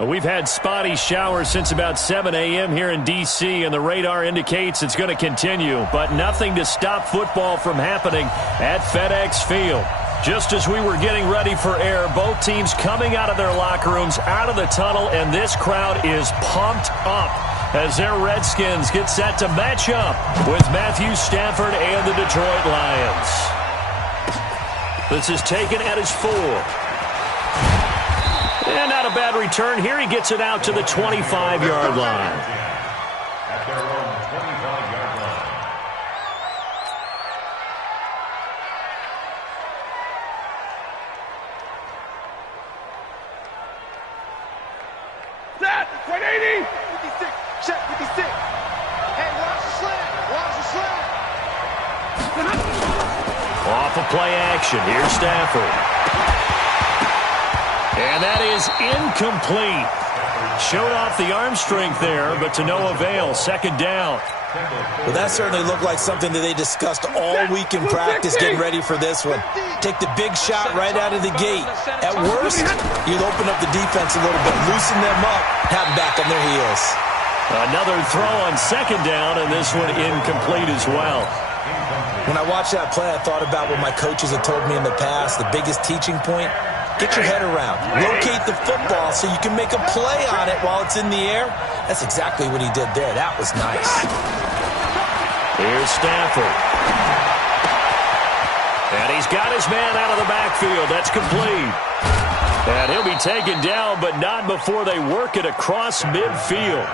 We've had spotty showers since about 7 a.m. here in D.C., and the radar indicates it's going to continue, but nothing to stop football from happening at FedEx Field. Just as we were getting ready for air, both teams coming out of their locker rooms, out of the tunnel, and this crowd is pumped up as their Redskins get set to match up with Matthew Stafford and the Detroit Lions. This is taken at his 4. And not a bad return here. He gets it out to the 25-yard line. At their own 25-yard line. Set! 180! 56. Check 56. Hey, watch the slant. Watch the slant. Off of play action. Here's Stafford. And that is incomplete. Showed off the arm strength there, but to no avail. Second down. Well, that certainly looked like something that they discussed all week in practice getting ready for this one. Take the big shot right out of the gate. At worst, you'll open up the defense a little bit, loosen them up, have them back on their heels. Another throw on second down, and this one incomplete as well. When I watched that play, I thought about what my coaches had told me in the past. The biggest teaching point, get your head around. Locate the football so you can make a play on it while it's in the air. That's exactly what he did there. That was nice. Here's Stafford. And he's got his man out of the backfield. That's complete. And he'll be taken down, but not before they work it across midfield.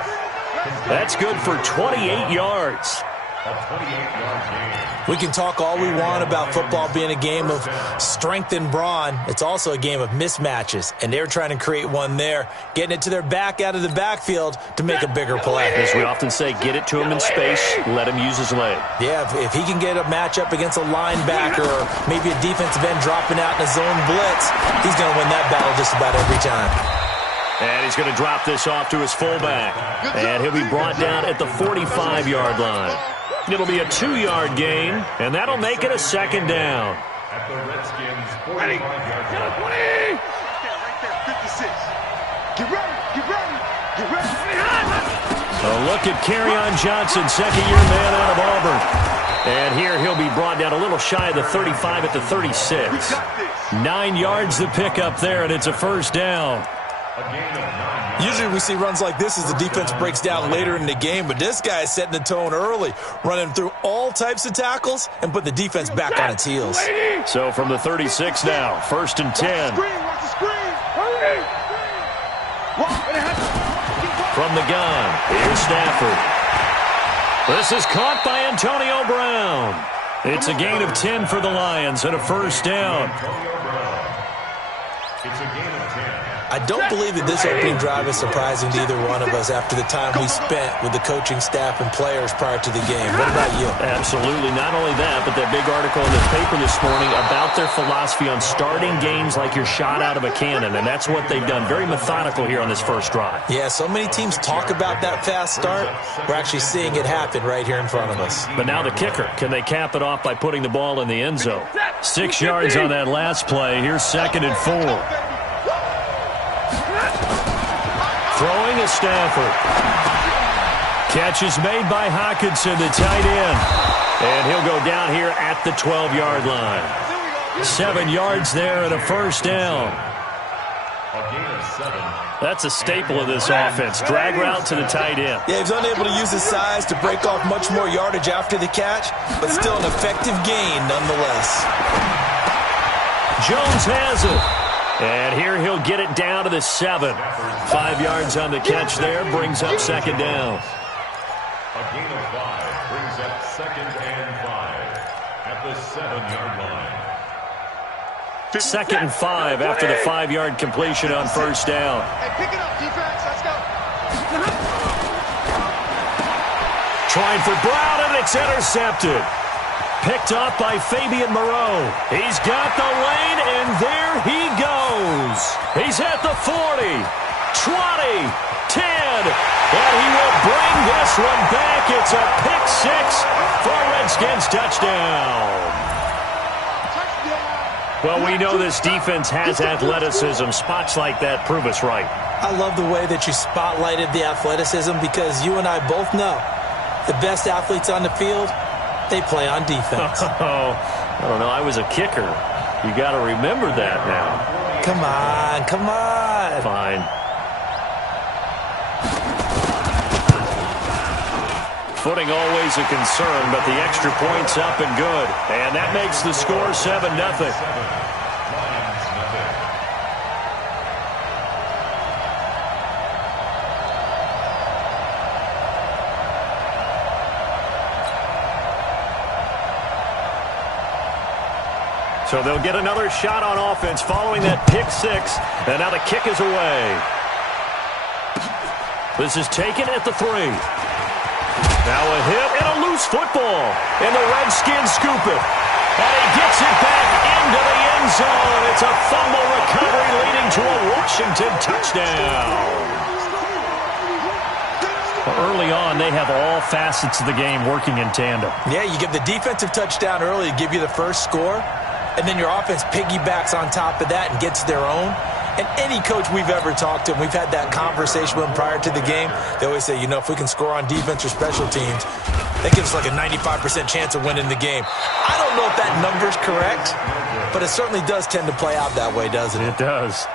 That's good for 28 yards. A 28-yard gain. We can talk all we want about football being a game of strength and brawn. It's also a game of mismatches, and they're trying to create one there, getting it to their back out of the backfield to make a bigger play. As we often say, get it to him in space, let him use his leg. Yeah, if he can get a matchup against a linebacker or maybe a defensive end dropping out in a zone blitz, he's going to win that battle just about every time. And he's going to drop this off to his fullback. And he'll be brought down at the 45-yard line. It'll be a 2-yard gain, and that'll make it a second down. At the Redskins' 45-yard line. 20! Right there, 56. Get ready, get ready, get ready. A look at Kerryon Johnson, second-year man out of Auburn. And here he'll be brought down a little shy of the 35 at the 36. 9 yards to pick up there, and it's a first down. A gain of 9 yards. Usually we see runs like this as the defense breaks down later in the game, but this guy is setting the tone early, running through all types of tackles and put the defense back on its heels. So from the 36 now, first and 10. Watch the screen. Hurry. From the gun, here's Stafford. This is caught by Antonio Brown. It's a gain of 10 for the Lions and a first down. Antonio Brown. It's a gain of 10. I don't believe that this opening drive is surprising to either one of us after the time we spent with the coaching staff and players prior to the game. What about you? Absolutely. Not only that, but that big article in the paper this morning about their philosophy on starting games like you're shot out of a cannon, and that's what they've done. Very methodical here on this first drive. Yeah, so many teams talk about that fast start. We're actually seeing it happen right here in front of us. But now the kicker. Can they cap it off by putting the ball in the end zone? 6 yards on that last play. Here's second and 4. Throwing is Stafford. Catch is made by Hockenson, the tight end. And he'll go down here at the 12-yard line. 7 yards there and a first down. A gain of 7. That's a staple of this offense. Drag route to the tight end. Yeah, he's unable to use his size to break off much more yardage after the catch, but still an effective gain nonetheless. Jones has it. And here he'll get it down to the 7. 5 yards on the catch there, brings up second down. A gain of 5 brings up second and 5 at the 7-yard line. Second and 5 after the 5-yard completion on first down. Hey, pick it up, defense. Let's go. Trying for Brown, and it's intercepted. Picked up by Fabian Moreau. He's got the lane, and there he goes. He's at the 40, 20, 10, and he will bring this one back. It's a pick 6 for a Redskins touchdown. Well, we know this defense has athleticism. Spots like that prove us right. I love the way that you spotlighted the athleticism because you and I both know the best athletes on the field, they play on defense. Oh, I don't know. I was a kicker. You got to remember that now. Come on, come on. Fine. Footing always a concern, but the extra point's up and good. And that makes the score 7-0. So they'll get another shot on offense following that pick six. And now the kick is away. This is taken at the 3. Now a hit and a loose football. And the Redskins scoop it. And he gets it back into the end zone. It's a fumble recovery leading to a Washington touchdown. Early on, they have all facets of the game working in tandem. Yeah, you give the defensive touchdown early to give you the first score. And then your offense piggybacks on top of that and gets their own. And any coach we've ever talked to, and we've had that conversation with them prior to the game, they always say, you know, if we can score on defense or special teams, that gives us like a 95% chance of winning the game. I don't know if that number's correct, but it certainly does tend to play out that way, doesn't it? It does.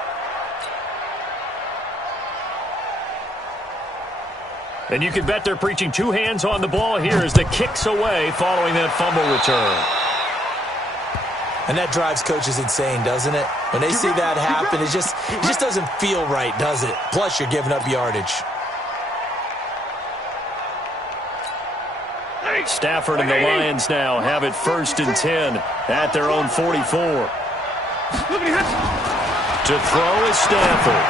And you can bet they're preaching two hands on the ball here as the kick's away following that fumble return. And that drives coaches insane, doesn't it? When they see that happen, it just doesn't feel right, does it? Plus, you're giving up yardage. Stafford and the Lions now have it 1st and 10 at their own 44. To throw is Stafford.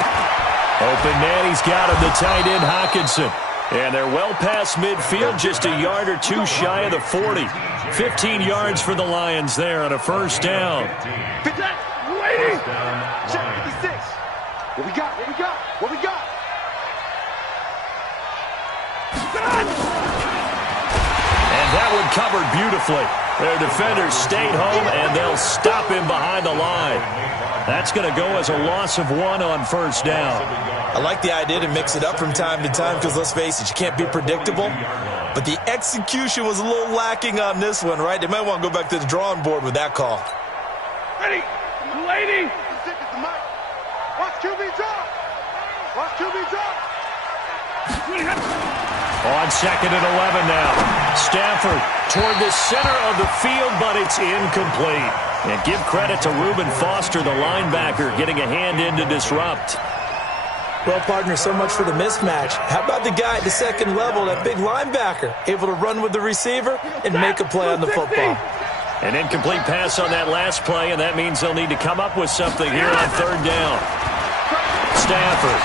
Open man, he's got him, the tight end Hockenson. And they're well past midfield, just a yard or two shy of the 40. 15 yards for the Lions there on a first down. Lady! Check 56. What we got? What we got? What we got? And that one covered beautifully. Their defenders stayed home, and they'll stop him behind the line. That's going to go as a loss of 1 on first down. I like the idea to mix it up from time to time because, let's face it, you can't be predictable. But the execution was a little lacking on this one, right? They might want to go back to the drawing board with that call. Ready! Lady! Watch QB drop! Watch QB drop! On 2nd and 11 now. Stafford toward the center of the field, but it's incomplete. And give credit to Reuben Foster, the linebacker, getting a hand in to disrupt. Well, partner, so much for the mismatch. How about the guy at the second level, that big linebacker, able to run with the receiver and make a play on the football? An incomplete pass on that last play, and that means they'll need to come up with something here on 3rd down. Stafford.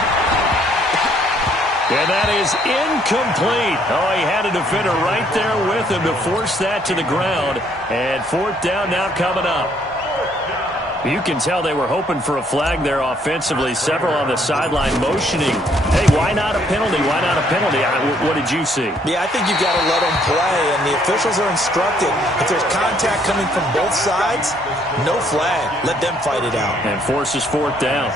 And that is incomplete. Oh, he had a defender right there with him to force that to the ground. And 4th down now coming up. You can tell they were hoping for a flag there offensively. Several on the sideline motioning. Hey, why not a penalty? Why not a penalty? What did you see? Yeah, I think you got to let them play, and the officials are instructed. If there's contact coming from both sides, no flag. Let them fight it out. And forces 4th down.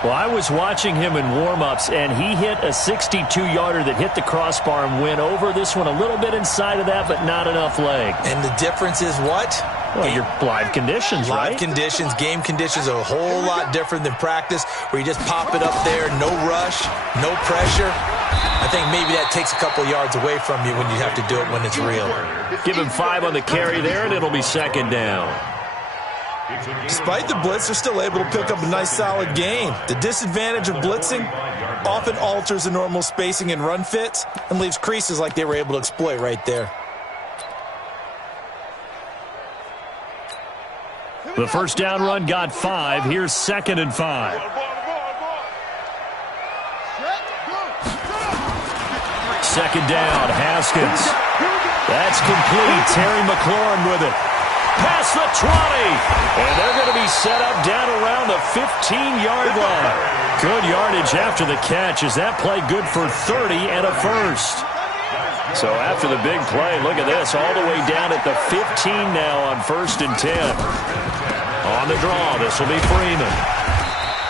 Well, I was watching him in warm-ups, and he hit a 62-yarder that hit the crossbar and went over this one a little bit inside of that, but not enough leg. And the difference is what? Well, your live conditions, right? Live conditions, game conditions are a whole lot different than practice, where you just pop it up there, no rush, no pressure. I think maybe that takes a couple yards away from you when you have to do it when it's real. Give him 5 on the carry there, and it'll be 2nd down. Despite the blitz, they're still able to pick up a nice, solid gain. The disadvantage of blitzing often alters the normal spacing and run fits and leaves creases like they were able to exploit right there. The first down run got 5. Here's 2nd and 5. Second down, Haskins. That's complete. Terry McLaurin with it. Past the 20. And they're going to be set up down around the 15-yard line. Good yardage after the catch. Is that play good for 30 and a first? So after the big play, look at this. All the way down at the 15 now on 1st and 10. On the draw, this will be Freeman.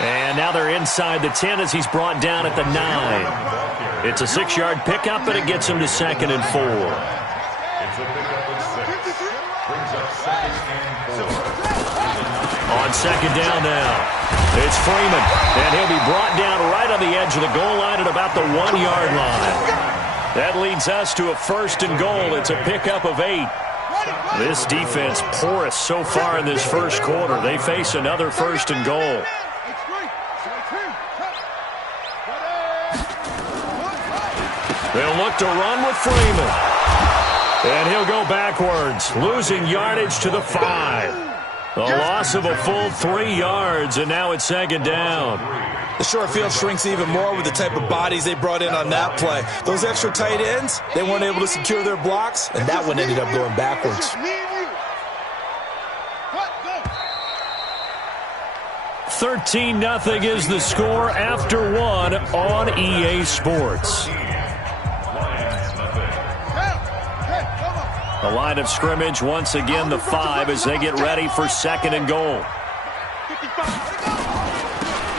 And now they're inside the 10 as he's brought down at the 9. It's a 6-yard pickup, and it gets him to 2nd and 4. It's a pickup of 6. Brings up 2nd and 4. On 2nd down now, it's Freeman. And he'll be brought down right on the edge of the goal line at about the 1-yard line. That leads us to a 1st and goal. It's a pickup of 8. This defense porous so far in this first quarter. They face another 1st and goal. They'll look to run with Freeman. And he'll go backwards, losing yardage to the 5. A loss of a full 3 yards, and now it's 2nd down. The short field shrinks even more with the type of bodies they brought in on that play. Those extra tight ends, they weren't able to secure their blocks, and that one ended up going backwards. 13-0 is the score after 1 on EA Sports. The line of scrimmage, once again, the 5 as they get ready for 2nd and goal.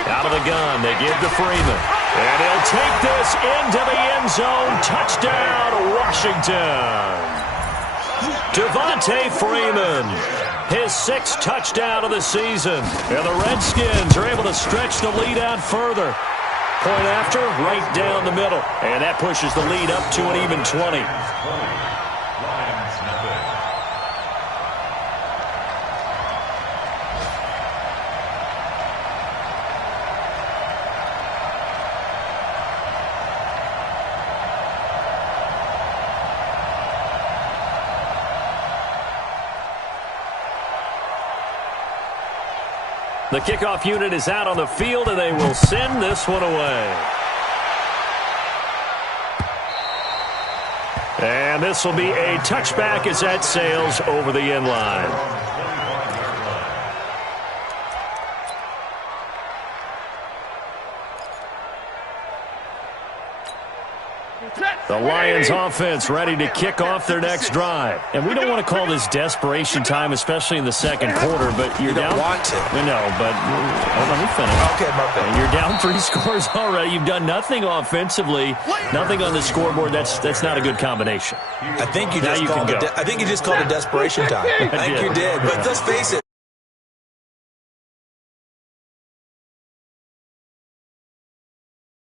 Out of the gun, they give to Freeman. And he'll take this into the end zone. Touchdown, Washington. Devontae Freeman, his 6th touchdown of the season. And the Redskins are able to stretch the lead out further. Point after, right down the middle. And that pushes the lead up to an even 20. The kickoff unit is out on the field, and they will send this one away. And this will be a touchback as that sails over the end line. The Lions offense ready to kick off their next drive. And we don't want to call this desperation time, especially in the second quarter, but you're down. You don't want to. No, but let me finish. Okay, my bad. You're down 3 scores already. You've done nothing offensively, nothing on the scoreboard. That's not a good combination. I think you just called it desperation time. I think you did. But let's face it,